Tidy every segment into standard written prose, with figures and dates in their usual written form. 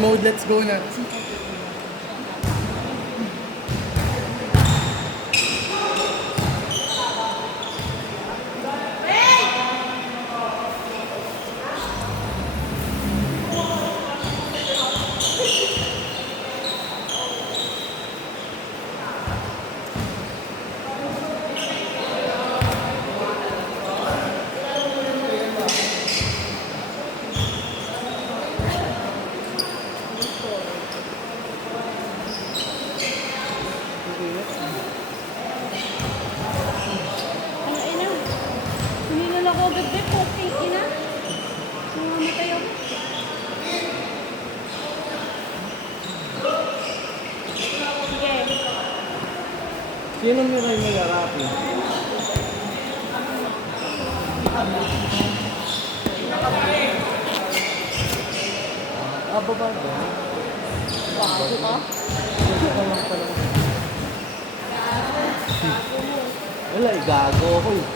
Mission mode, let's go na. Sino may mayarapin? Baba ba? Bago ka? Wala, gago ako eh.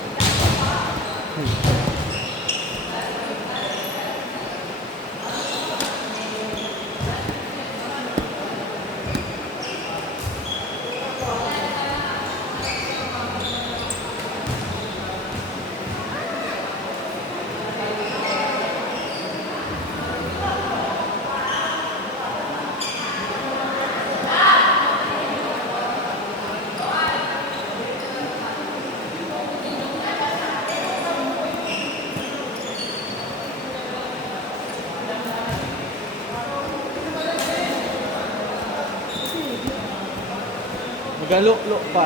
Magalok-lok pa.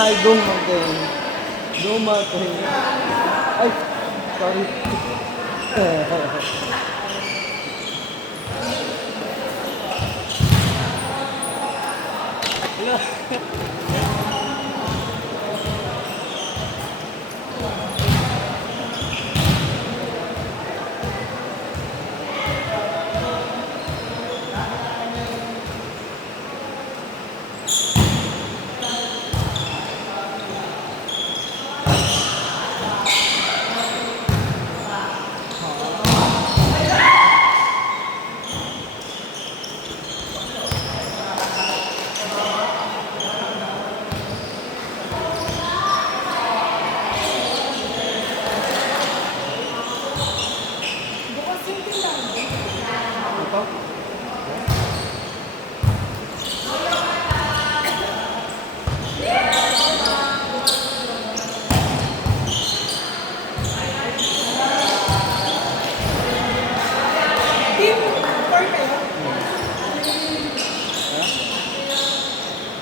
Ay, dumating. Ay, sorry.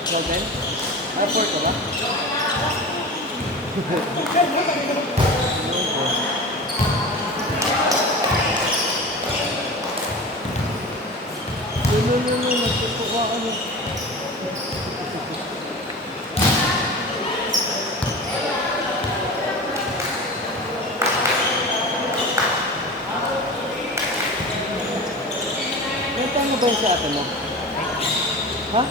Gagan? Ay, pork ka ba? No, nagtutuwa ano. Nanta mo ba yung sa atin mo? Ha?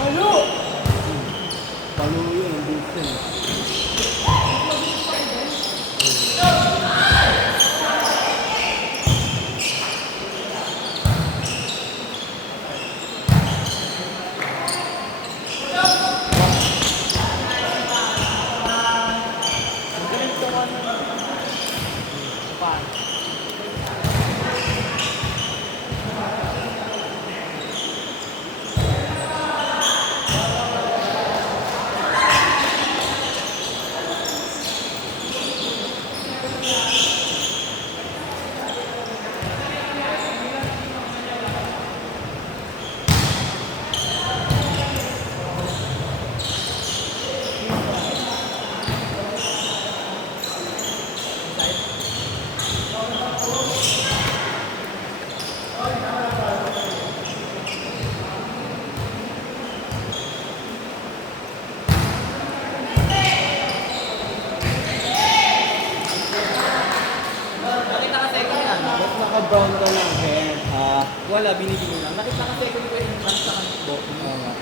Palo! Palo yun, hindi yun. Wala, binibili lang. Nakita kasi ko yung trans sa kanito. Oo nga.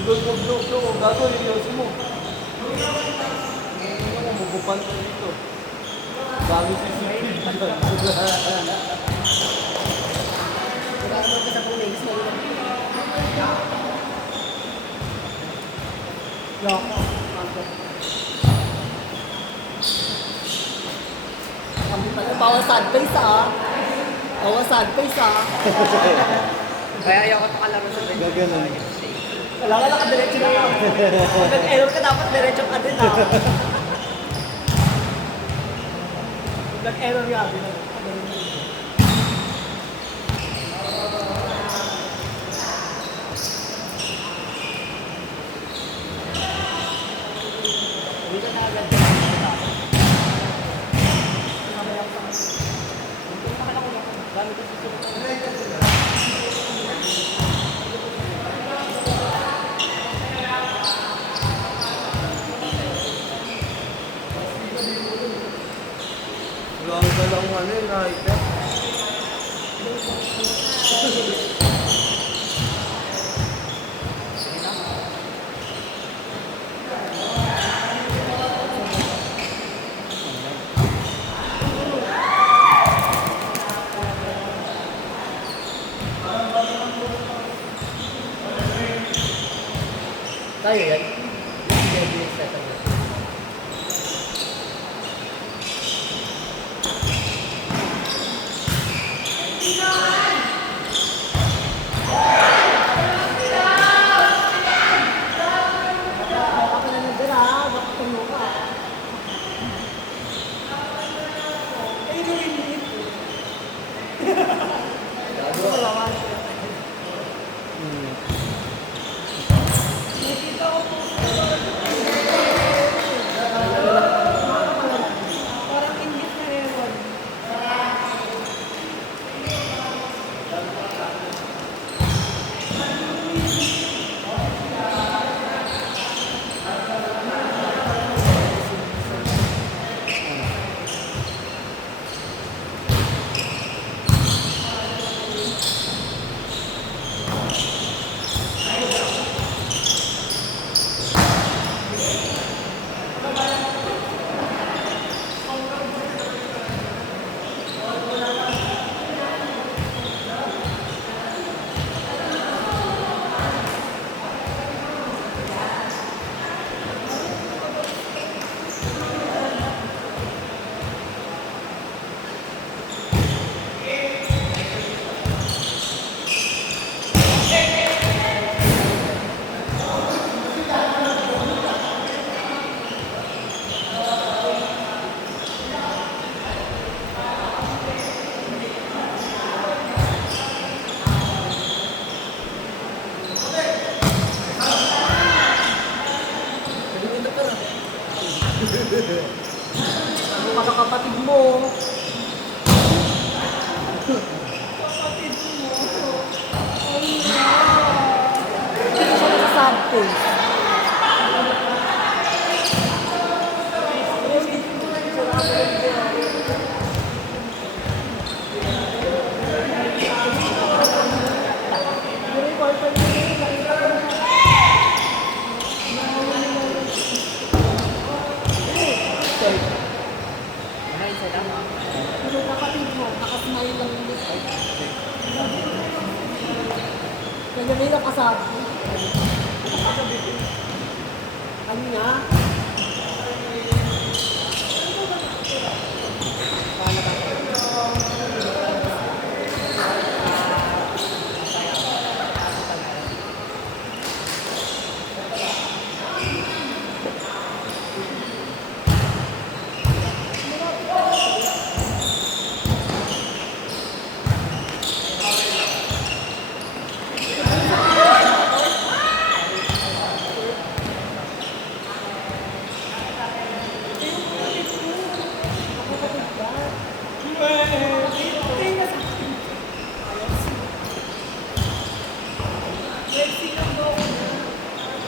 Tugol, gago, seryoso mo. Ano mo, mabupan ko dito. Dami CCTV. Wala naman ka sa police. Loko. Kami pala, bawal sad face ah. Bawal sad face ah. Kaya ayaw ko kalaro sa bench. Gaganon. Kailangan nakadiretso na lang. Kung nag-error ka, dapat diretso ka din ah. Kung nag-error ka, din ah. Hindi ka na agad. Dami ko Wala ang dalang ano yun, nakita. tayo yan. Hindi set up. Ano ka kapatid mo? Kapatid mo. Ay, hindi siya nasa-sad face. Ano kapatid mo? Nakasmile lang yung lip. Kanya may nakasabi. Ano nga?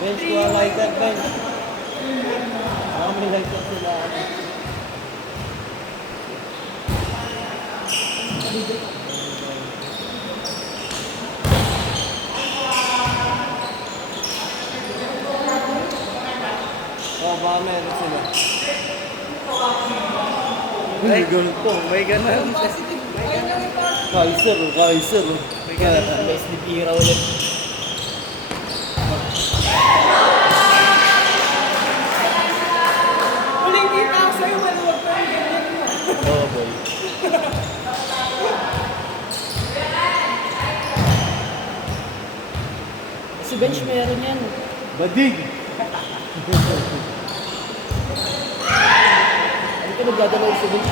Bench ko ang lighter, bench. May lighter sila. Oh, baka meron sila. May ganun po, may ganun. Kaiser, Kaiser. May ganun. May slipira ulit. Huling kita ako sa'yo, maluwag pa yung ganyan mo. Oh, boy. Si Bench meron yan. Badig! Hindi ka nagdadalaw si Bench.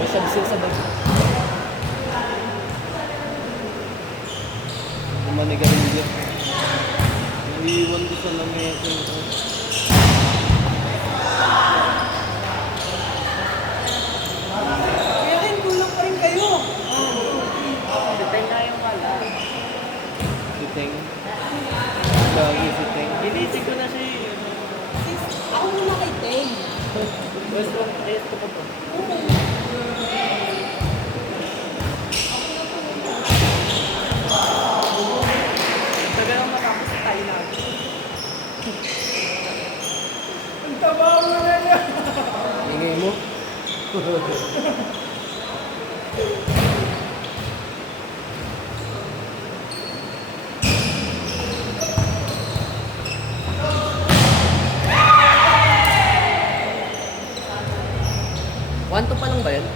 May sabsil sa bag. Manigarilyo. Iiwan ko sa lamesa ito. Kaya rin, kulang pa rin kayo. Depende na yung wala. Si Teng. Lagi si Teng. Ginising ko na si... Ako muna kay Teng. West ko pa to. Tagal ang matapos sa tayo natin. Ang taba mo na niya! Ingay mo? One to pa lang ba yan?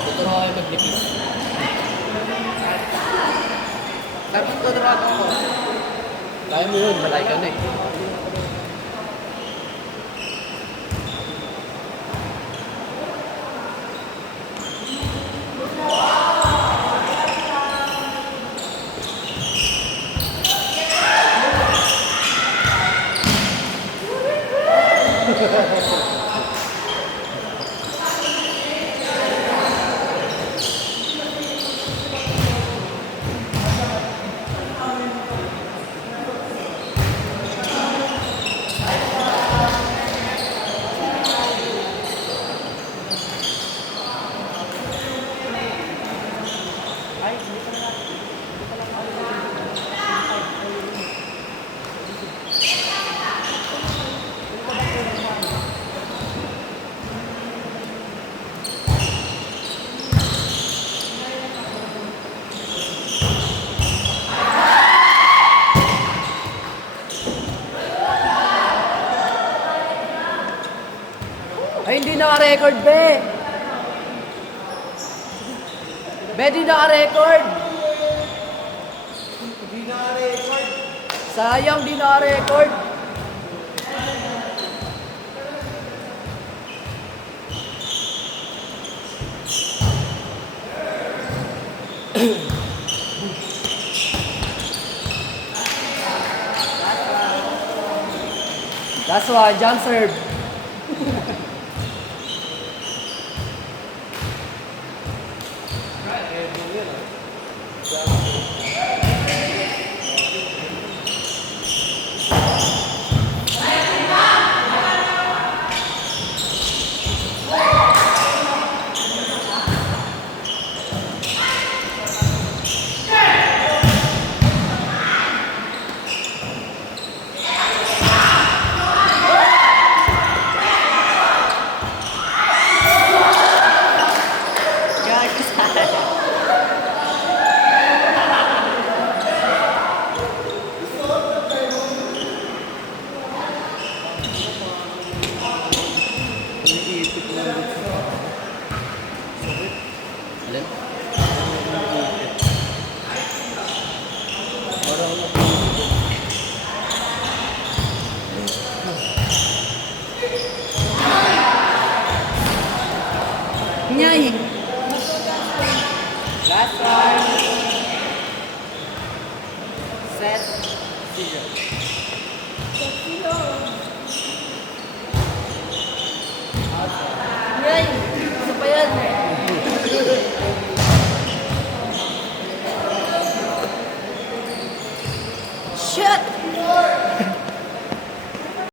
Tuturo kayo maglipis. Dapat tuturo ako. Kaya mo yun, malay ka na eh. Ay, hindi naka-record, be! Be, hindi naka-record! Hindi na-record. Sayang, di naka-record! That's why, jump serve. Alin? Parang Nyay. last one. Set. Zero. Nyay. Isa pa yan.